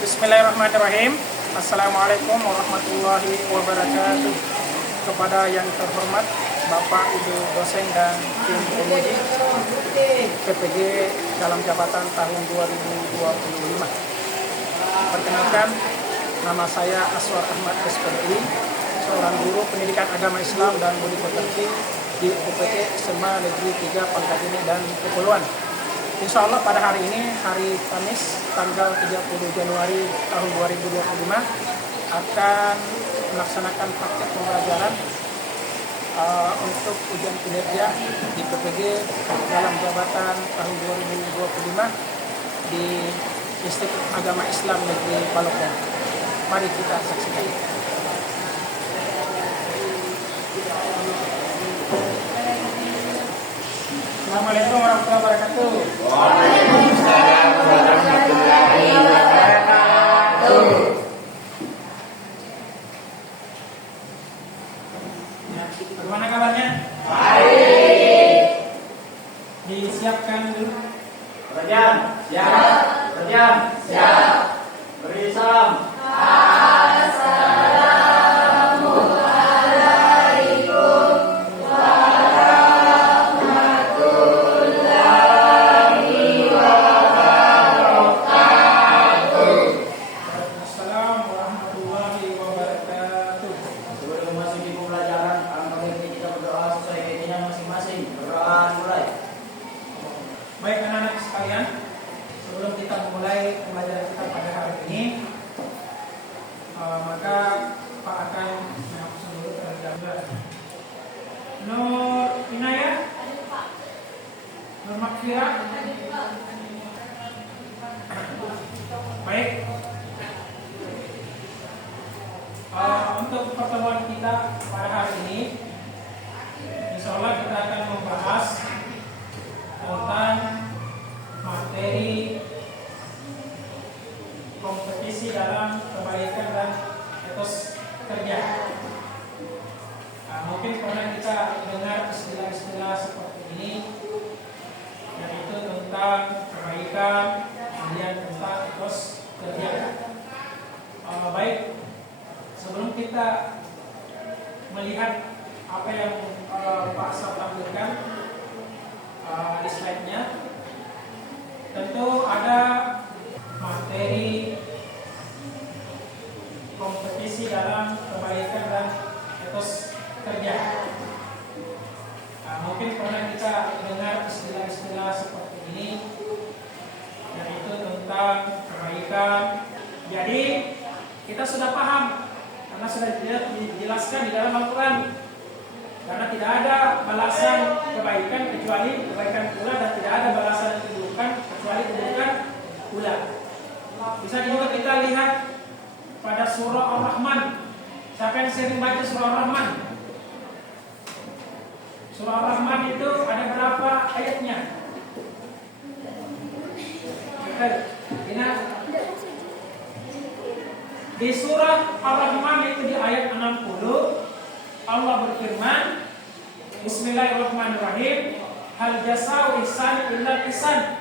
Bismillahirrahmanirrahim. Assalamualaikum warahmatullahi wabarakatuh. Kepada yang terhormat Bapak Ibu dosen dan tim penguji PPG dalam jabatan tahun 2025. Perkenalkan, nama saya Aswar Ahmad SPDI, seorang guru pendidikan agama Islam dan budi pekerti di UPT SMA Negeri 3 Pangkatini dan Kepulauan. Insya Allah pada hari ini, hari Kamis, tanggal 30 Januari tahun 2025, akan melaksanakan praktek pembelajaran untuk ujian kinerja di PPG dalam jabatan tahun 2025 di Institut Agama Islam Negeri Palopo. Mari kita saksikan. Assalamualaikum warahmatullahi wabarakatuh. Waalaikumsalam warahmatullahi wabarakatuh. Ya, bagaimana kabarnya? Baik. Disiapkan dulu. Kerjaan siap. Kerjaan siap. Beri salam. Baik anak-anak sekalian, sebelum kita memulai pembelajaran kita pada hari ini, maka Pak akan menghapus dulu terlebih dahulu. Nur Inayah, Nur Makfira. Baik. Untuk pertemuan kita pada hari ini, insya Allah kita akan membahas tentang materi kompetisi dalam kebaikan dan etos kerja. Mungkin pernah kita dengar istilah-istilah seperti ini, yaitu tentang kebaikan, kemudian tentang etos kerja. Baik, sebelum kita melihat apa yang Pak Asaf tampilkan di slide-nya, tentu ada materi kompetisi dalam kebaikan dan etos kerja. Mungkin pernah kita dengar istilah-istilah seperti ini, yaitu tentang kebaikan. Jadi kita sudah paham karena sudah dijelaskan di dalam Al-Quran. Karena tidak ada balasan kebaikan kecuali kebaikan pula, dan tidak ada balasan keburukan kecuali keburukan pula. Bisa juga kita lihat pada surah Ar-Rahman. Siapa yang sering baca surah Ar-Rahman? Surah Ar-Rahman itu ada berapa ayatnya? Di surah Ar-Rahman itu di ayat 60 Allah berfirman, Bismillahirrahmanirrahim, hal jasau ihsan illa ihsan.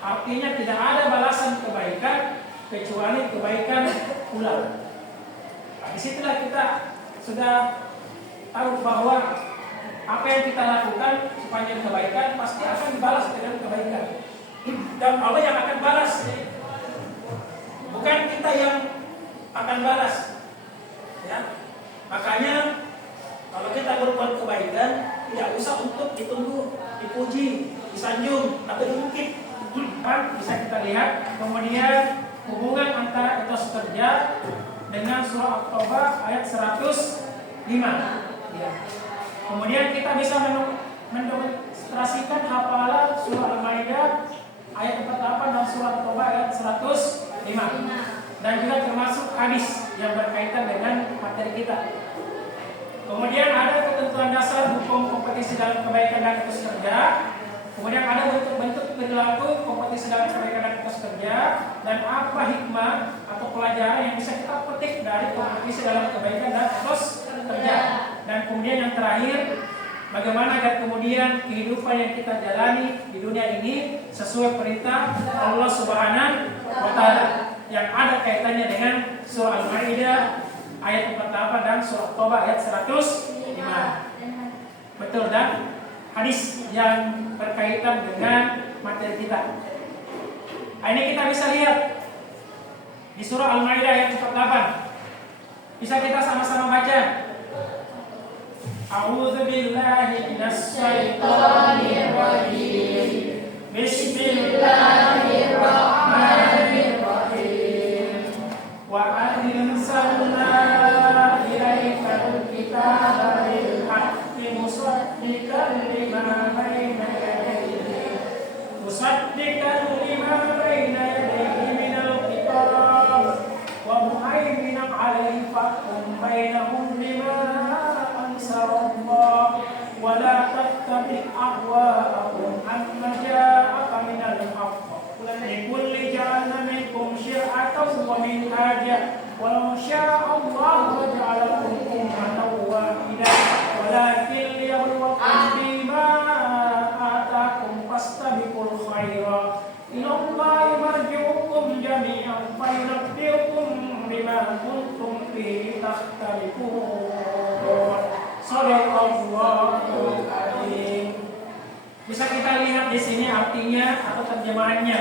Artinya tidak ada balasan kebaikan kecuali kebaikan pula. Disitulah kita sudah tahu bahwa apa yang kita lakukan sepanjang kebaikan pasti akan dibalas dengan kebaikan. Dan Allah yang akan balas, bukan kita yang akan balas. Ya, makanya kalau kita berbuat kebaikan, tidak usah untuk ditunggu, dipuji, disanjung, atau diungkit. Bisa kita lihat kemudian hubungan antara etos kerja dengan surah At-Taubah ayat 105. Ya. Kemudian kita bisa mendemonstrasikan hafalan surah Al-Maidah ayat 48 dan surah At-Taubah ayat 105. Dan juga termasuk hadis yang berkaitan dengan materi kita. Kemudian ada ketentuan dasar hukum kompetisi dalam kebaikan dan etos kerja. Kemudian ada bentuk-bentuk perilaku kompetisi dalam kebaikan dan etos kerja, dan apa hikmah atau pelajaran yang bisa kita petik dari kompetisi dalam kebaikan dan etos kerja. Dan kemudian yang terakhir, bagaimana agar kemudian kehidupan yang kita jalani di dunia ini sesuai perintah Allah Subhanahu wa Ta'ala. yang ada kaitannya dengan surah Al-Maidah ayat 48 dan surah Taubah ayat 105. Betul, dan hadis yang berkaitan dengan materi kita. Ini kita bisa lihat di surah Al-Maidah ayat 48. Bisa kita sama-sama baca. A'udzu billahi minasy syaithanir rajim. Bismillahirrahmanirrahim. Wa anzalna ilaikal kitaba bil haqqi musaddiqan lima baina yadayhi minal kitab wa muhaiminan 'alaihi fahkum bainahum bima ansarallah wa la tattabi' ahwa'ahum amma ja'aka minal haqq likulli ja'alna minkum syir'atan wa minhaja walau syaa Allah laja'alakum ummatan wahidah walakin liyabluwakum bima ataakum fastabiqul khairat ilallahi marji'ukum jami'an fayunabbi'ukum bima kuntum fihi takhtalifun. Shadaqallahul adzim. Bisa kita lihat di sini artinya atau terjemahannya.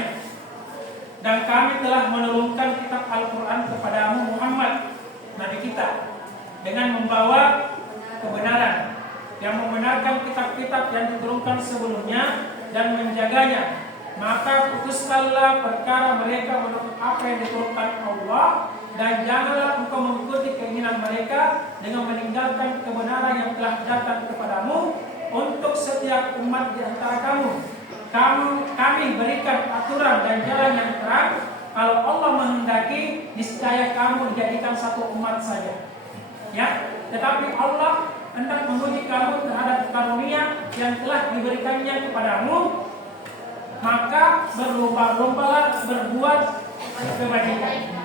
Dan kami telah menurunkan kitab Al-Quran kepadamu Muhammad, Nabi kita, dengan membawa kebenaran, yang membenarkan kitab-kitab yang diturunkan sebelumnya dan menjaganya. Maka putuskanlah perkara mereka menurut apa yang diturunkan Allah, dan janganlah engkau mengikuti keinginan mereka dengan meninggalkan kebenaran yang telah datang kepadamu untuk setiap umat di antara kamu. Kami berikan aturan dan jalan yang terang. Kalau Allah menghendaki, niscaya kamu dijadikan satu umat saja. Ya, tetapi Allah hendak menguji kamu terhadap karunia yang telah diberikannya kepadamu. Maka berlomba-lombalah berbuat kebajikan.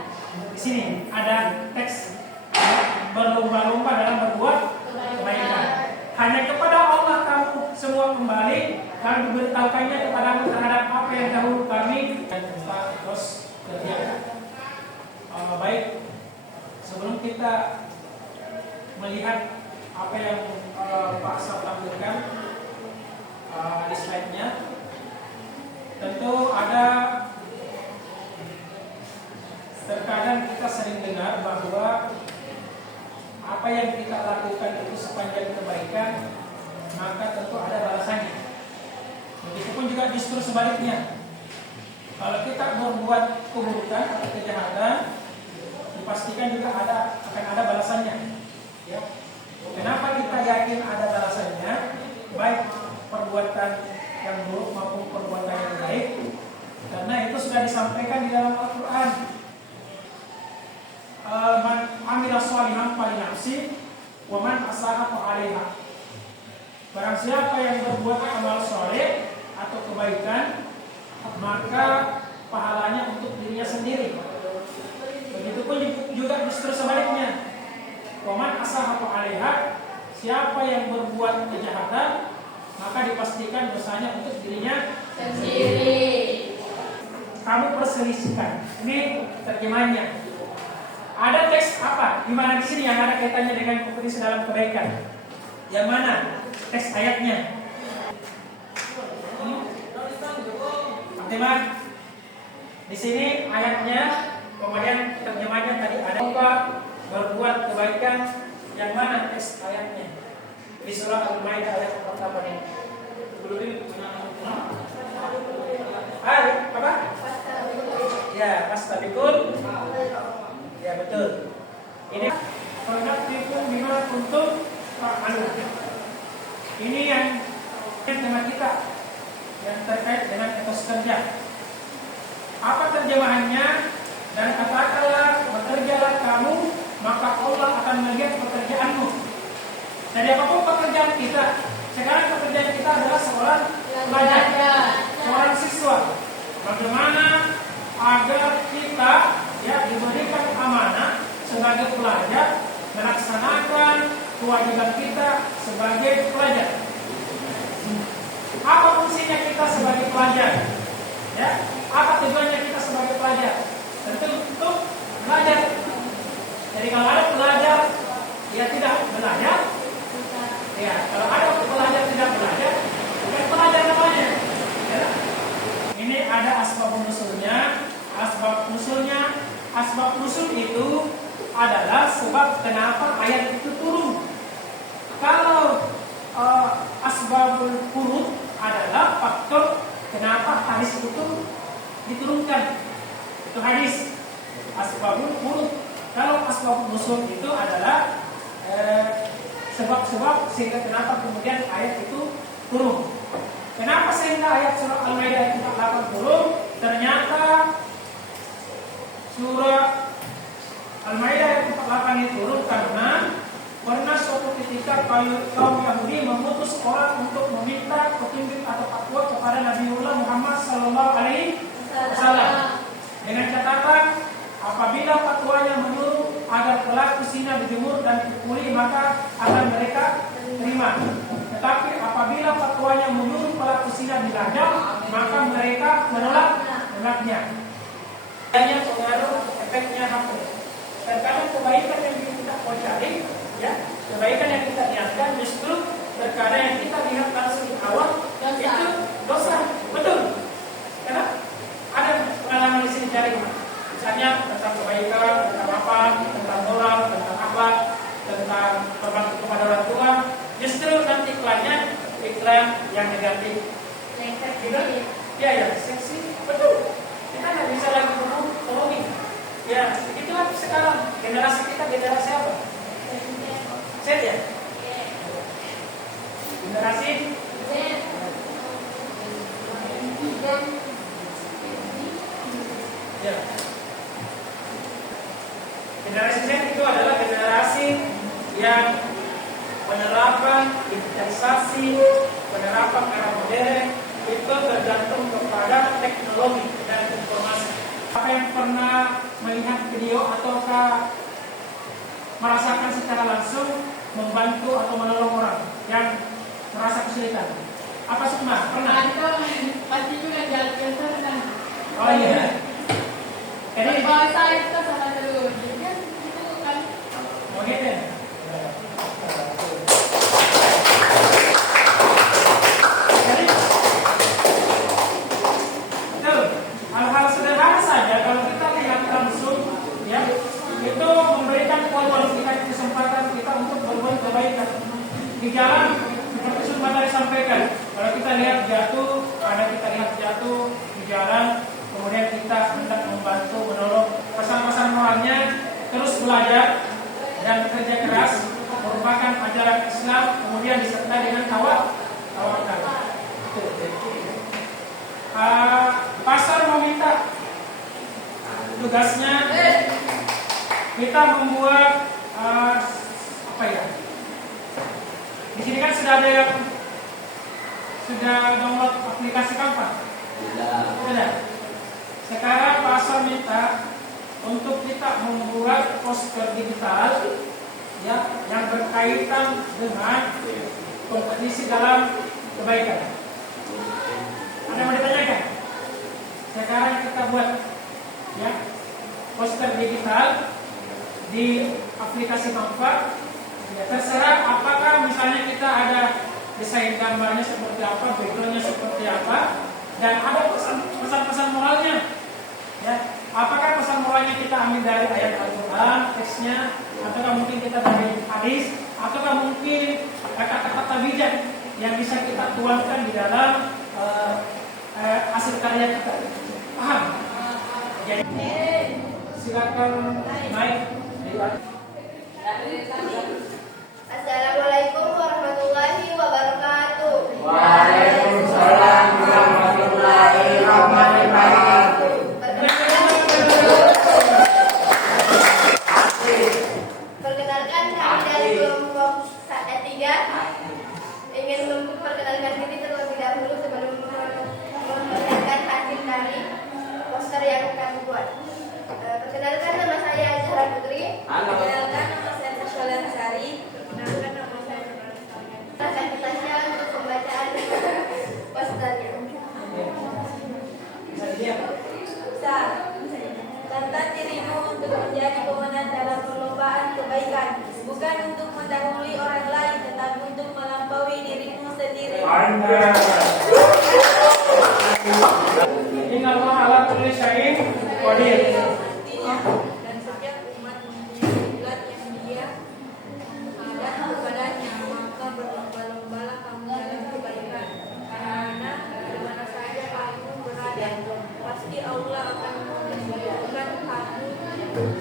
Di sini ada teks, berlomba-lomba dalam berbuat kebaikan. Hanya kepada Allah kamu semua kembali. Kami diberitahukannya kepadamu terhadap apa yang dahulu kami dan terus kerjakan. Baik, sebelum kita melihat apa yang Pak Sab tampilkan di slide-nya, tentu ada terkadang kita sering dengar bahwa apa yang kita lakukan itu sepanjang kebaikan, maka tentu ada balasannya. Begitupun juga justru sebaliknya. Kalau kita berbuat keburukan atau kejahatan, dipastikan juga akan ada balasannya. Ya. Kenapa kita yakin ada balasannya? Baik perbuatan yang buruk maupun perbuatan yang baik, karena itu sudah disampaikan di dalam Al-Quran. Man amila sholihan falinafsi wa man asa'a fa'alaiha. Barang siapa yang berbuat amal soleh atau kebaikan, maka pahalanya untuk dirinya sendiri. Begitupun juga justru sebaliknya. Wa man asa'a fa'alaiha. Siapa yang berbuat kejahatan, maka dipastikan dosanya untuk dirinya sendiri. Kamu perselisihkan. Ini terjemahnya. Ada teks apa? Di mana di sini yang ada kaitannya dengan kompetisi dalam kebaikan? Yang mana teks ayatnya? Teman, di sini ayatnya, kemudian terjemahnya tadi ada apa? Berbuat kebaikan. Yang mana teks ayatnya? Di surah Al-Maidah ayat 48 ini. Apa? Ya, fastabiqul. Ya betul. Ini produktifun bima kuntum ta'malun. Ini yang tema kita yang terkait dengan etos kerja. Apa terjemahannya? Dan katakanlah bekerjalah kamu, maka Allah akan melihat pekerjaanmu. Jadi apapun pekerjaan kita, sekarang pekerjaan kita adalah seorang pelajar, seorang siswa. Bagaimana agar kita diberikan amanah sebagai pelajar, melaksanakan kewajiban kita sebagai pelajar. Apa fungsinya kita sebagai pelajar? Ya, apa tujuannya kita sebagai pelajar? Tentu nusulnya. Asbab nusul itu adalah sebab kenapa ayat itu turun. Kalau asbabul wurud adalah faktor kenapa hadis itu diturunkan. Itu hadis asbabul wurud. Kalau asbabul nusul itu adalah sebab-sebab sehingga kenapa kemudian ayat itu turun. Kenapa sehingga ayat surah Al-Maidah 48 turun? Ternyata surah Al-Maidah ayat 48 itu turun karena pernah suatu ketika kaum Yahudi memutus orang untuk meminta petunjuk atau fatwa kepada Nabiullah Muhammad Sallallahu Alaihi Wasallam dengan catatan apabila fatwanya menyuruh agar pelaku zina dijemur dan dipukuli maka akan mereka terima. Tetapi apabila fatwanya menyuruh pelaku zina dirajam maka mereka menolaknya. Hanya pengaruh efeknya hapus. Terkadang kebaikan yang kita cari, ya, kebaikan yang kita niatkan justru terkadang yang kita lihat langsung di awal dan itu dosa, betul. Karena ada pengalaman di sini cari, misalnya tentang kebaikan, tentang apa, tentang moral, tentang apa, tentang berbakti kepada orang tua, justru nanti iklan yang negatif. Gitu? Ya, seksi, betul. Kita nggak bisa lagi ngomongin. Ya, itulah sekarang generasi kita generasi apa? Z ya? Generasi ya. Generasi Z itu adalah generasi yang penerapan digitalisasi, penerapan era modern itu tergantung kepada teknologi dan informasi. Apa yang pernah melihat video ataukah merasakan secara langsung membantu atau menolong orang yang merasa kesulitan? Apa semua? Pernah? Pasti juga jalan biasa kan. Oh iya. Jadi bahasa itu salah terus. Kan itu kan. Oh gitu. Hal-hal sederhana saja kalau kita lihat langsung, ya, itu memberikan kualifikasi kesempatan kita untuk berbuat kebaikan di jalan. Seperti Sunan tadi sampaikan, kalau kita lihat jatuh di jalan, kemudian kita hendak membantu menolong, pesan-pesan moralnya terus belajar dan bekerja keras merupakan ajaran Islam, kemudian disertai dengan tawakal. Pasar meminta tugasnya kita membuat apa ya? Di sini kan sudah ada yang sudah download aplikasi Canva. Sudah. Sekarang pasar minta untuk kita membuat poster digital, ya, yang berkaitan dengan kompetisi dalam kebaikan. Ada yang mau ditanyakan? Sekarang kita buat, ya, poster digital di aplikasi Canva. Ya, terserah apakah misalnya kita ada desain gambarnya seperti apa, backgroundnya seperti apa, dan ada pesan-pesan moralnya. Ya, apakah pesan moralnya kita ambil dari ayat Al-Quran, teksnya, ataukah mungkin kita dari hadis, ataukah mungkin kata-kata bijak yang bisa kita tuangkan di dalam hasil karya kita. Paham? Jadi silakan naik. Assalamualaikum warahmatullahi wabarakatuh. Waalaikumsalam warahmatullahi wabarakatuh. Perkenalkan kami dari kelompok 3 ingin memperkenalkan diri terlebih dahulu sebelum memperlihatkan hasil dari poster yang kami buat. Perkenalkan, nama saya Zahra Putri. Perkenalkan, nama saya Tasya Sari. Perkenalkan, nama saya akan Tasya untuk pembacaan posternya. Tantang dirimu untuk menjadi pemenang dalam perlombaan kebaikan, bukan untuk mendahului orang lain, tetapi untuk melampaui dirimu sendiri. Inna Allah ala kulli syai'in Kodir. dan setiap umat mempunyai kiblat yang dia hadap kepadanya, maka berlomba-lombalah kamu dalam kebaikan, karena di mana saja kamu berada, pasti Allah akan menunjukkan kamu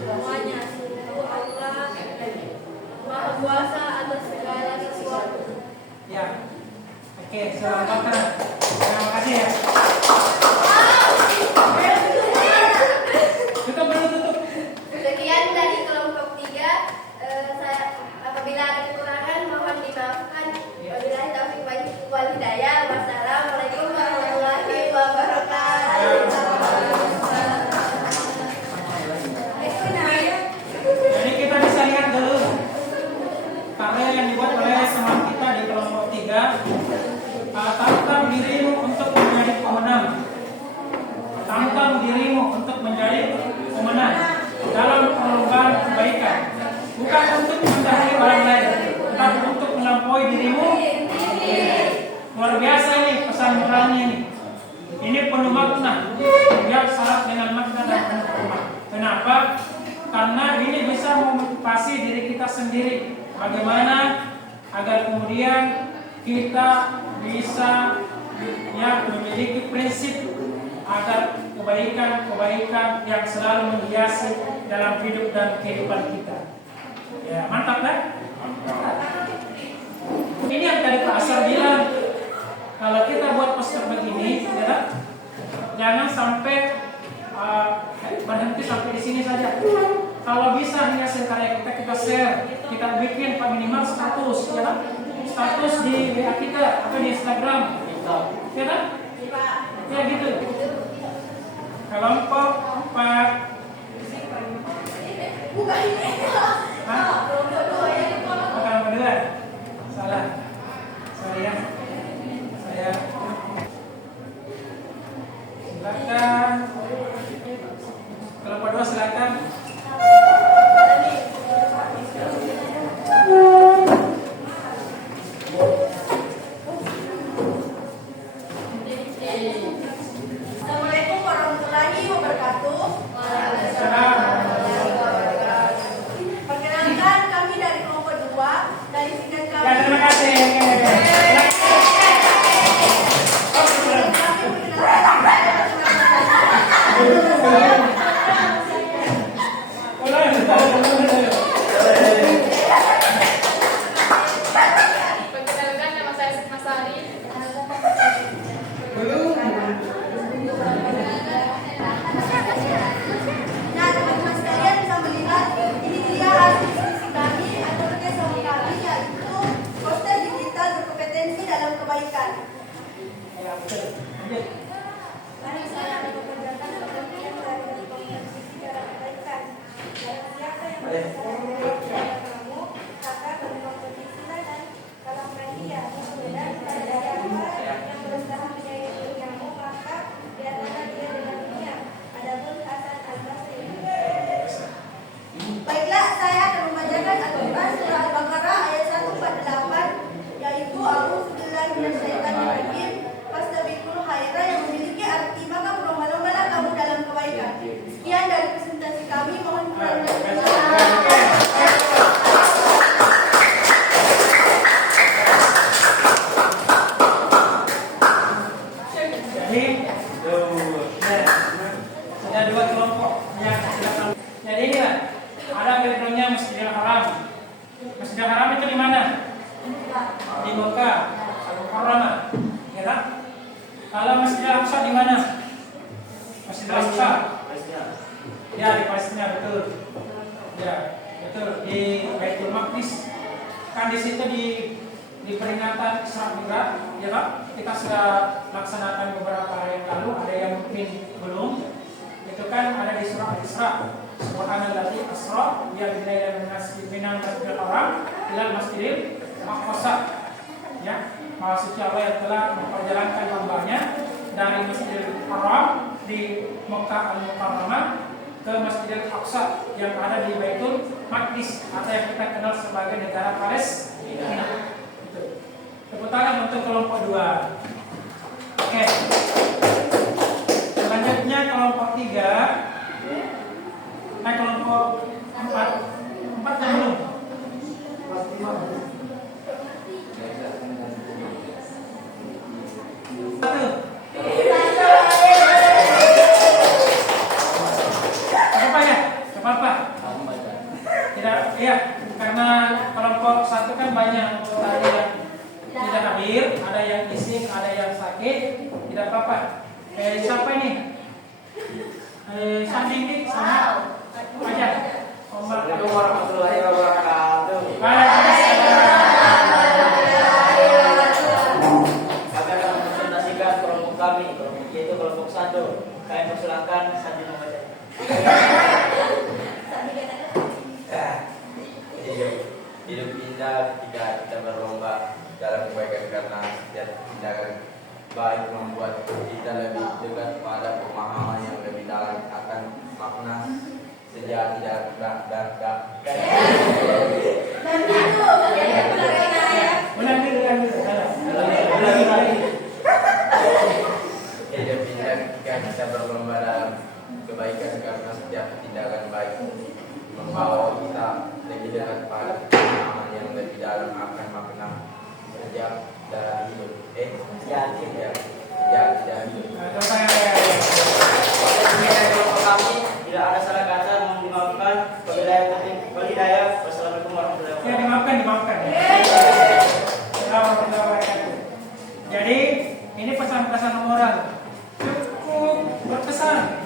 semuanya. Sungguh Allah Maha Kuasa atas segala sesuatu. Ya. Oke, selamat makan. Terima kasih ya. Tutup dulu, tutup. Sekian dari kelompok 3. Saya apabila ada kekurangan mohon dimaafkan. Wabillahi taufiq wal hidayah. Wassalamualaikum warahmatullahi wabarakatuh. Jadi kita bisa lihat dulu karya yang dibuat oleh teman kita di kelompok 3. Tantang dirimu untuk menjadi pemenang. Tantang dirimu untuk menjadi pemenang dalam perlombaan kebaikan. Bukan untuk mendahului orang lain, tetapi untuk melampaui dirimu. Luar biasa ini pesan moralnya ini. Ini penuh makna. Dia syarat dengan makna dan penuh makna. Kenapa? Karena ini bisa memotivasi diri kita sendiri. Bagaimana agar kemudian kita bisa memiliki prinsip agar kebaikan-kebaikan yang selalu menghiasi dalam hidup dan kehidupan kita. Ya, mantap kan? Ini yang tadi Pak Asar bilang, kalau kita buat poster begini, ya, jangan sampai berhenti sampai di sini saja. Kalau bisa hiasin karya kita share, kita bikin minimal status, ya kan? Status di WA kita atau di Instagram, ya kan? Ya gitu. Kelompok 4. Hah? Bukan kedua. Salah. Saya. Silakan. Kelompok 2 silakan. Assalamualaikum warahmatullahi wabarakatuh. Perkenalkan kami dari kelompok 2 dari singkat Ya, kami. terima kasih. Perkenalkan nama saya Mas Ari. Nah, teman-teman sekalian bisa melihat ini dia hasil diskusi kami atau kerjasama kami, yaitu poster digital berkompetensi dalam kebaikan. Ya, betul. Lanjut. Mari saya memperkenalkan pengertian dari kompetisi dalam kebaikan. Dan siapa yang berusaha kepada kamu, maka berkompetisilah dan kalahkan dia. Dan pada siapa yang berusaha menyayangi kamu, maka biarkanlah dia dengan dunia. Adapun Hasan Al-Basri. Baiklah, saya akan membacakan Al-Quran surah Al-Baqarah ayat 148, yaitu A'udzubillahi minasyaitonirrajim. Fastabiqul khairat, yang memiliki arti maka berlomba-lombalah kamu dalam kebaikan. Sekian dari presentasi kami, mohon Jadi, ada 2 kelompok yang silakan. Jadi ini lah, ada backgroundnya Masjidil Haram. Masjidil Haram itu di mana? Di Mekah, Al-Mukarramah, ya kan? Kalau Masjidil Aqsa di mana? Masjidil Aqsa. Ya, di Palestina, betul. Ya, betul, di Baitul Maqdis. Kan di situ di peringatan Isra Mi'raj, ya kan? Kita sudah laksanakan beberapa hari yang lalu, ada yang mungkin belum. Itu kan ada di surah Al-Isra. Subhanalladzi asra bi abdihi minal masjidil haram ilal masjidil aqsa. Ya, Maha Suci Allah yang telah memperjalankan hamba-Nya dari Masjidil Haram di Mekah Al-Mukarramah ke Masjidil Aqsa yang ada di Baitul Maqdis atau yang kita kenal sebagai negara Palestina. Tepuk tangan untuk kelompok 2. Oke. Selanjutnya kelompok 3 Naik kelompok 4. 4 kan belum? Satu. Apa ya? Apa? Tidak, iya. Karena kelompok 1 kan banyak anggotanya yang tidak hadir, ada yang ising, ada yang sakit, tidak apa-apa. Siapa ini? Sandi ini sama aja. Assalamualaikum warahmatullahi wabarakatuh. Kami akan mempresentasikan kelompok kami. Kelompok yaitu kelompok 1. Kami persilakan Sandi membaca. Hidup indah ketika kita berlomba dalam kebaikan karena setiap tindakan baik membuat kita lebih dekat pada pemahaman yang lebih dalam akan makna sejati dan hidup indah ketika kita berlomba dalam kebaikan karena setiap tindakan baik membawa kita lebih dekat pada pemahaman yang lebih dalam akan makna sejak dalam hidup. Dan hidup. Kelompok kami tidak ada salah kata, mohon dimaafkan. Bagi daya. Wassalamualaikum warahmatullahi wabarakatuh. Ya, dimaafkan. Warahmatullahi wabarakatuh. Jadi ini pesan-pesan moral cukup berkesan,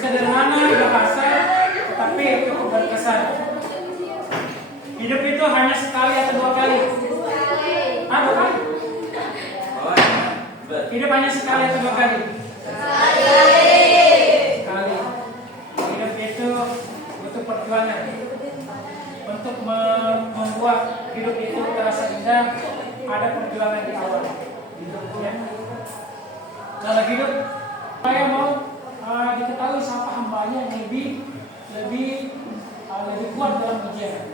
sederhana bahasa, tapi cukup berkesan. Hidup itu hanya sekali atau 2 kali? Apa kan? Hidup hanya sekali atau 2 kali? Sekali. Hidup itu butuh perjuangan. Untuk membuat hidup itu terasa indah, ada perjuangan di awal. Ya. Dalam hidup, saya mau diketahui siapa hambanya yang lebih kuat dalam ujian.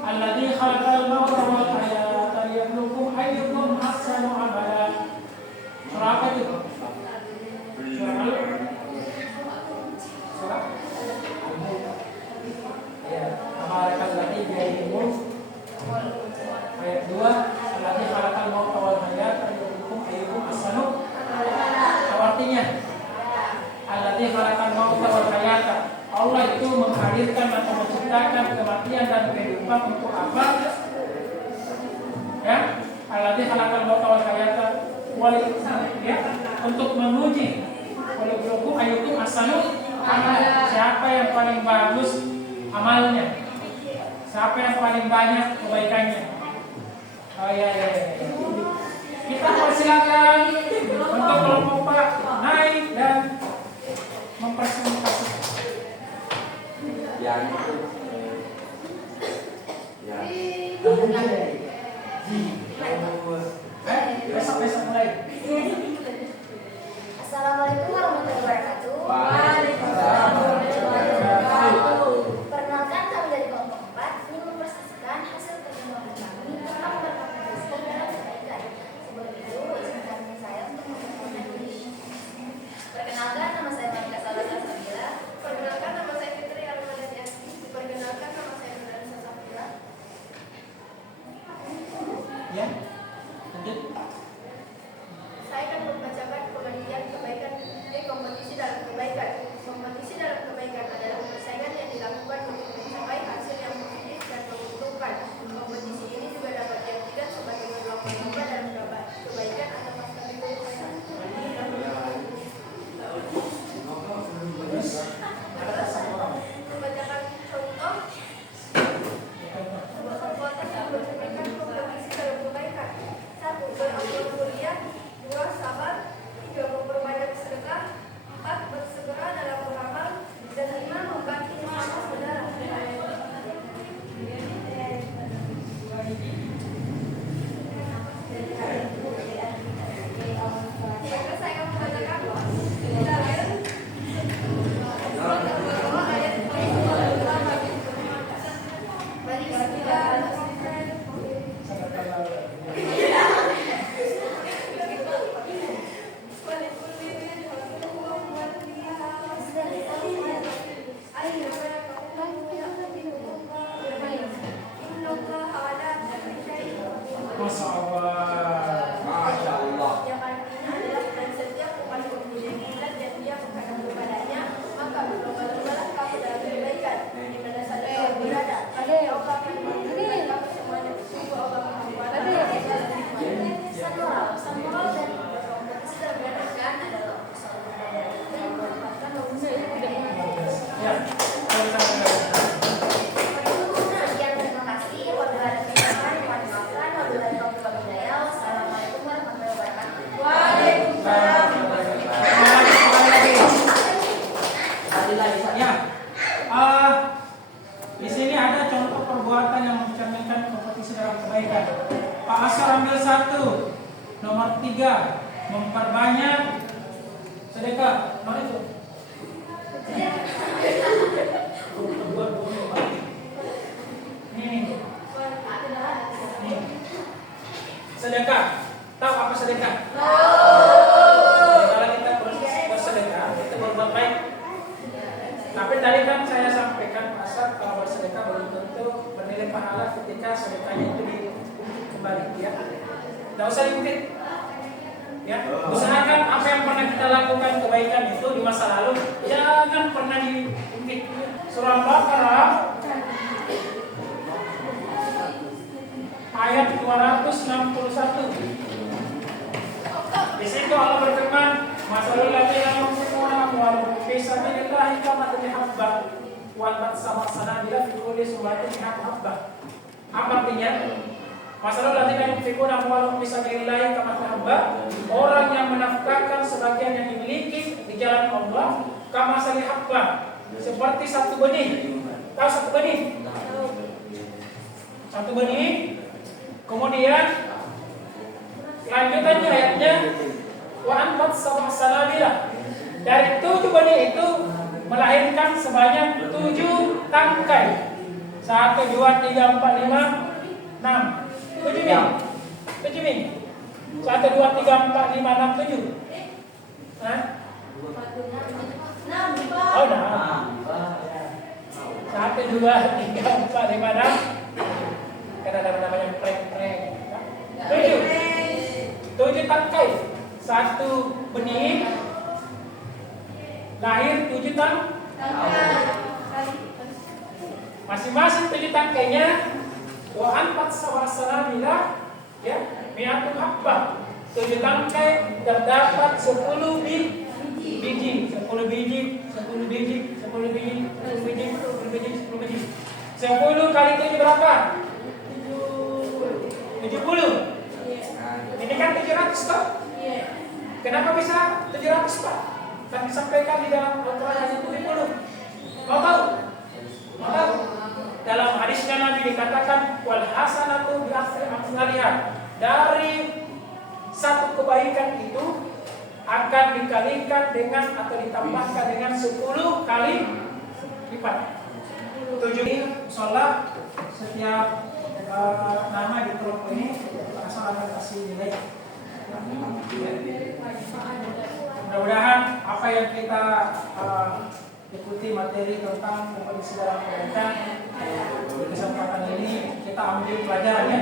Alladzi khalaqal mauta wal hayata liyabluwakum ayyukum ahsanu amala. Surah apa itu? Surah Surah? Ya, Al-Baqarah ayat 2. Alladzi khalaqal mauta wal hayata liyabluwakum ayyukum ahsanu amala. Artinya, alladzi khalaqal mauta wal hayata. Allah itu menghadirkan atau menciptakan kematian dan kehidupan untuk apa? Ya, alladzi khalaqal mauta wal hayata ya, untuk menguji waliyabluwakum ayyukum ahsanu amala. Siapa yang paling bagus amalnya? Siapa yang paling banyak kebaikannya? Ya. Kita persilakan untuk kelompok Pak naik dan mempresentasikan. Yang itu Besok mulai. Assalamualaikum warahmatullahi wabarakatuh. Waalaikumsalam warahmatullahi wabarakatuh. Perkenalkan, kami dari kelompok 4 ingin mempresentasikan hasil pertemuan kami tentang berpartisipasi dalam kebaikan. Sebelum itu, izinkan saya untuk memperkenalkan diri. Perkenalkan, nama saya Malika Salasa Sabila. Perkenalkan, nama saya Fitri Armadani Asti. Perkenalkan, nama saya Nurani Sabila. Ya, lanjut. Saya akan membacakan pengajian kebaikan kompetisi dalam kebaikan. Masya Allah. Masya Allah. Yang artinya adalah dan setiap umat mempunyai kiblat yang dia menghadap kepadanya, maka berlomba-lombalah kamu dalam kebaikan. Di mana saja kamu berada, pada Allah akan memberikan kamu semuanya. Sungguh Allah Maha Ya. Sekian, terima kasih. Wabillahi taufiq wal hidayah. Wabillahi taufiq wal hidayah. Wassalamualaikum warahmatullahi wabarakatuh. Waalaikumsalam. Ya, di sini ada contoh perbuatan yang mencerminkan kompetisi dalam kebaikan. Pak Asar ambil 1. Nomor 3, memperbanyak sedekah. Mana itu? Nih. Sedekah. Tahu apa sedekah? Kalau kita bersedekah, itu berbuat baik. Tapi tadi kan saya sampaikan pasal kalau bersedekah belum tentu bernilai pahala ketika sedekahnya itu dikembali, ya. Tidak usah diungkit. Ya, usahakan apa yang pernah kita lakukan kebaikan itu di masa lalu jangan pernah diungkit. Surah Al-Baqarah ayat 261. Di situ Allah berfirman, "Masalul ladzina yunfiquna amwalahum fi sabilillahi kamathali habbah wa anbatat sanabila fi kulli sumbatin mi'atu habbah." Apa artinya? Masalul ladzina yunfiquna amwalahum fi sabilillahi kamathali habbah, orang yang menafkahkan sebagian yang dimiliki di jalan Allah kamathali habbah, seperti satu benih. Tahu satu benih? Satu benih. Kemudian lanjutannya ayatnya wa anbat sanabila. Dari 7 benih itu melahirkan sebanyak 7 tangkai. 1, 2, 3, 4, 5, 6. 7 bini. 7 bini. 1, 2, 3, 4, 5, 6, 7. Hah? Oh, nah. 1, 2, 3, 4, 5, 6. Karena ada namanya prank. 7 tangkai. 1 benih lahir 7 tangkai. Masing-masing 7 tangkainya wa anbat sanabila, ya, mi'atu habbah. 7 tangkai terdapat 10 biji. 10 kali 7 berapa? 70. Ini kan 700 toh? Kenapa bisa 700 Pak? Kan disampaikan di dalam Al-Quran hanya 70. Mau tahu? Dalam hadisnya Nabi dikatakan wal hasanatu bi asyri amsalihha. Dari satu kebaikan itu akan dikalikan dengan atau ditambahkan dengan 10 kali lipat. 7 sholat setiap nama di kelompok ini asal akan kasih nilai. Mudah-mudahan apa yang kita ikuti materi tentang kompetisi dalam kebaikan di kesempatan ini kita ambil pelajaran, ya,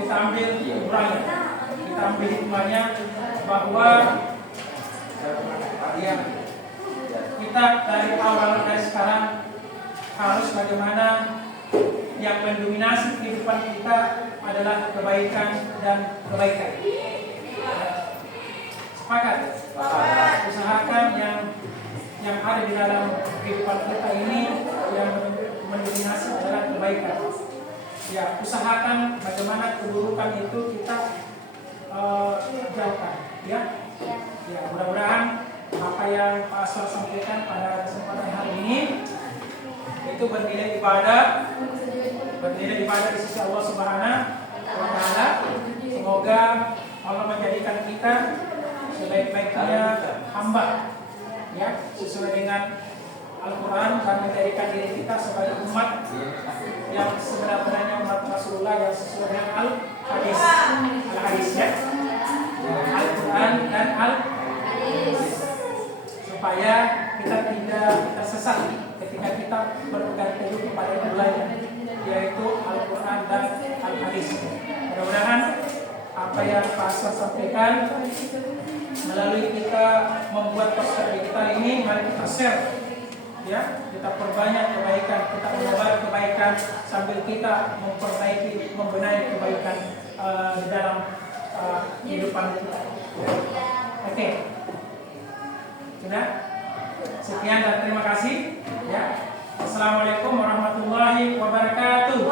kita ambil hiburannya, kita ambil hikmahnya bahwa ya, kita dari awal dari sekarang harus bagaimana yang mendominasi kehidupan kita adalah kebaikan dan kebaikan. Sepakat? Usahakan yang ada di dalam kehidupan kita ini yang mendominasi adalah kebaikan. Ya, usahakan bagaimana keburukan itu kita jauhkan. Ya, mudah-mudahan apa yang Pak Aswar sampaikan pada kesempatan hari ini itu bernilai ibadah di sisi Allah Subhanahu wa Ta'ala. Semoga Allah menjadikan kita sebaik-baiknya hamba, ya, sesuai dengan Al-Quran, dan menjadikan diri kita sebagai umat yang sebenarnya umat Rasulullah yang sesuai dengan Al-Hadis, ya, Al-Quran dan Al-Hadis, supaya kita tidak tersesat ketika kita berpegang teguh kepada yang lain. yaitu Al-Quran dan Al-Hadis. Mudah-mudahan apa yang Pak Aswad sampaikan melalui kita membuat poster digital ini, mari kita share, ya, kita perbanyak kebaikan, kita menebar kebaikan sambil kita memperbaiki, membenahi kebaikan di dalam kehidupan kita. Oke, sudah. Sekian dan terima kasih. Ya. Assalamualaikum warahmatullahi wabarakatuh.